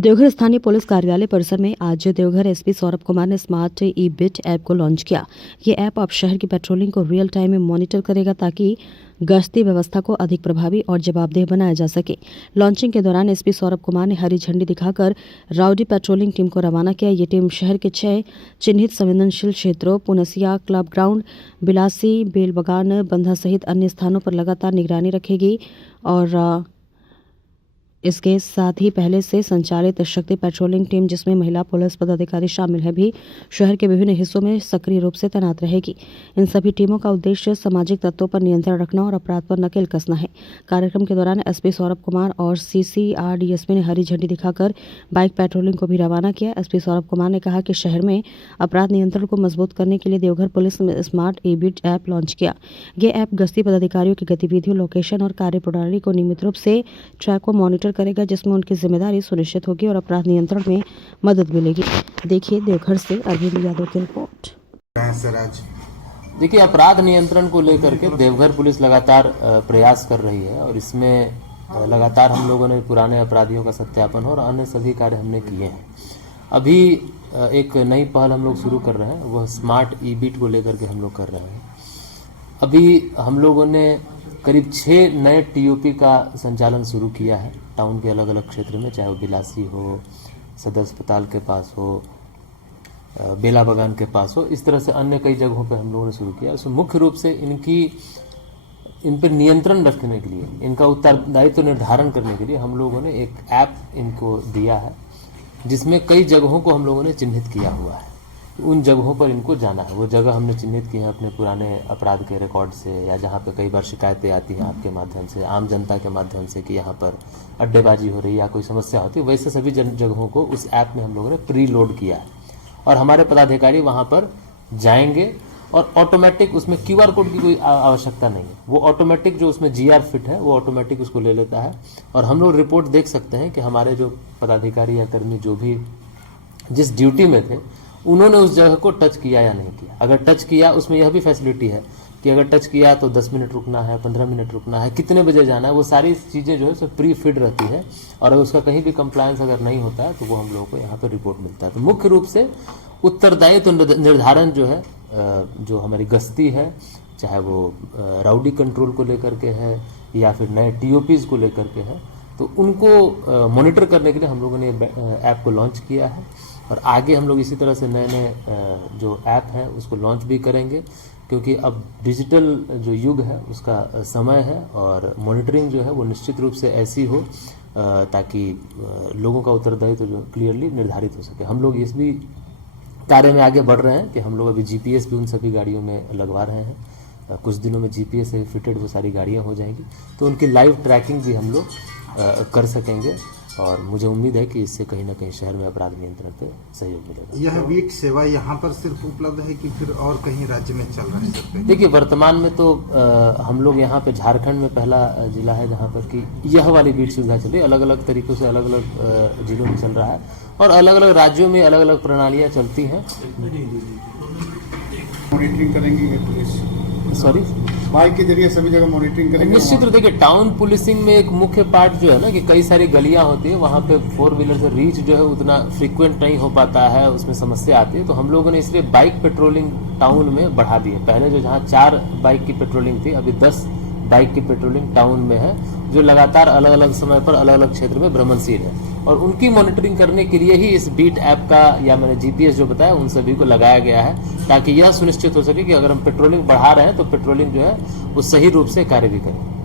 देवघर स्थानीय पुलिस कार्यालय परिसर में आज देवघर एसपी सौरभ कुमार ने स्मार्ट ई बिट ऐप को लॉन्च किया। ये ऐप अब शहर की पेट्रोलिंग को रियल टाइम में मॉनिटर करेगा ताकि गश्ती व्यवस्था को अधिक प्रभावी और जवाबदेह बनाया जा सके। लॉन्चिंग के दौरान एसपी सौरभ कुमार ने हरी झंडी दिखाकर राउडी पेट्रोलिंग टीम को रवाना किया। ये टीम शहर के 6 चिन्हित संवेदनशील क्षेत्रों पुनसिया, क्लब ग्राउंड, बिलासी, बेलबगान, बंधा सहित अन्य स्थानों पर लगातार निगरानी रखेगी और इसके साथ ही पहले से संचालित शक्ति पेट्रोलिंग टीम, जिसमें महिला पुलिस पदाधिकारी शामिल है, भी शहर के विभिन्न हिस्सों में सक्रिय रूप से तैनात रहेगी। इन सभी टीमों का उद्देश्य सामाजिक तत्वों पर नियंत्रण रखना और अपराध पर नकेल कसना है। कार्यक्रम के दौरान एसपी सौरभ कुमार और सीसीआर डीएसपी ने हरी झंडी दिखाकर बाइक पेट्रोलिंग को भी रवाना किया। एसपी सौरभ कुमार ने कहा कि शहर में अपराध नियंत्रण को मजबूत करने के लिए देवघर पुलिस ने स्मार्ट ई बिट ऐप लॉन्च किया। ये ऐप गश्ती पदाधिकारियों की गतिविधियों, लोकेशन और कार्यप्रणाली को नियमित रूप से ट्रैक को मॉनिटर करेगा, जिसमें उनकी जिम्मेदारी सुनिश्चित होगी और अपराध नियंत्रण में मदद मिलेगी। देखिए देवघर से अरविंद यादव की रिपोर्ट। देखिए, अपराध नियंत्रण को लेकर के देवघर पुलिस लगातार प्रयास कर रही है और इसमें लगातार हम लोगों ने पुराने अपराधियों का सत्यापन और अन्य सभी कार्य हमने किए हैं। अभी एक नई पहल हम लोग शुरू कर रहे हैं, वह स्मार्ट ई बिट को लेकर के हम लोग कर रहे हैं। अभी हम लोगों ने करीब 6 नए टीओपी का संचालन शुरू किया है टाउन के अलग अलग क्षेत्र में, चाहे वो बिलासी हो, सदर अस्पताल के पास हो, बेला बगान के पास हो, इस तरह से अन्य कई जगहों पे हम लोगों ने शुरू किया। उसमें मुख्य रूप से इन पर नियंत्रण रखने के लिए, इनका उत्तरदायित्व निर्धारण करने के लिए हम लोगों ने एक ऐप इनको दिया है, जिसमें कई जगहों को हम लोगों ने चिन्हित किया हुआ है। उन जगहों पर इनको जाना है। वो जगह हमने चिन्हित की है अपने पुराने अपराध के रिकॉर्ड से, या जहाँ पे कई बार शिकायतें आती हैं आपके माध्यम से, आम जनता के माध्यम से, कि यहाँ पर अड्डेबाजी हो रही है या कोई समस्या होती है, वैसे सभी जगहों को उस ऐप में हम लोगों ने प्री लोड किया है और हमारे पदाधिकारी वहाँ पर जाएंगे और ऑटोमेटिक उसमें QR कोड की कोई आवश्यकता नहीं है। वो ऑटोमेटिक जो उसमें GR फिट है वो ऑटोमेटिक उसको ले लेता है और हम लोग रिपोर्ट देख सकते हैं कि हमारे जो पदाधिकारी या कर्मी जो भी जिस ड्यूटी में थे, उन्होंने उस जगह को टच किया या नहीं किया। अगर टच किया, उसमें यह भी फैसिलिटी है कि अगर टच किया तो 10 मिनट रुकना है, 15 मिनट रुकना है, कितने बजे जाना है, वो सारी चीज़ें जो है सब प्री फिड रहती है और अगर उसका कहीं भी कंप्लायंस अगर नहीं होता है तो वो हम लोगों को यहाँ पर रिपोर्ट मिलता है। तो मुख्य रूप से उत्तरदायित्व निर्धारण जो है, जो हमारी गश्ती है, चाहे वो राउडी कंट्रोल को लेकर के है या फिर नए TOPs को लेकर के है, तो उनको मॉनिटर करने के लिए हम लोगों ने ऐप को लॉन्च किया है और आगे हम लोग इसी तरह से नए नए जो ऐप है उसको लॉन्च भी करेंगे, क्योंकि अब डिजिटल जो युग है उसका समय है और मॉनिटरिंग जो है वो निश्चित रूप से ऐसी हो ताकि लोगों का उत्तरदायित्व जो क्लियरली निर्धारित हो सके। हम लोग इस भी कार्य में आगे बढ़ रहे हैं कि हम लोग अभी GPS भी उन सभी गाड़ियों में लगवा रहे हैं। कुछ दिनों में GPS से फिटेड वो सारी गाड़ियाँ हो जाएंगी, तो उनकी लाइव ट्रैकिंग भी हम लोग कर सकेंगे और मुझे उम्मीद है कि इससे कहीं ना कहीं शहर में अपराध नियंत्रण पे सहयोग मिलेगा। यह बीट सेवा यहाँ पर सिर्फ उपलब्ध है कि फिर और कहीं राज्य में चल रहा है? देखिए, वर्तमान में तो हम लोग यहाँ पे झारखंड में पहला जिला है जहाँ पर कि यह वाली बीट सुविधा चल रही है। अलग अलग तरीकों से अलग अलग जिलों में चल रहा है और अलग अलग राज्यों में अलग अलग प्रणालियाँ चलती हैं। मॉनिटरिंग करेंगे पुलिस, सॉरी, बाइक के जरिए सभी जगह मॉनिटरिंग करेंगे। निश्चित रूप देखिए, टाउन पुलिसिंग में एक मुख्य पार्ट जो है ना कि कई सारी गलियां होती है, वहां पे 4 व्हीलर से रीच जो है उतना फ्रीक्वेंट नहीं हो पाता है, उसमें समस्या आती है। तो हम लोगों ने इसलिए बाइक पेट्रोलिंग टाउन में बढ़ा दी है। पहले जो जहाँ 4 बाइक की पेट्रोलिंग थी, अभी 10 बाइक की पेट्रोलिंग टाउन में है, जो लगातार अलग अलग समय पर अलग अलग क्षेत्र में भ्रमणशील है और उनकी मॉनिटरिंग करने के लिए ही इस बीट ऐप का या मैंने GPS जो बताया उन सभी को लगाया गया है, ताकि यह सुनिश्चित हो सके कि अगर हम पेट्रोलिंग बढ़ा रहे हैं तो पेट्रोलिंग जो है वो सही रूप से कार्य भी करें।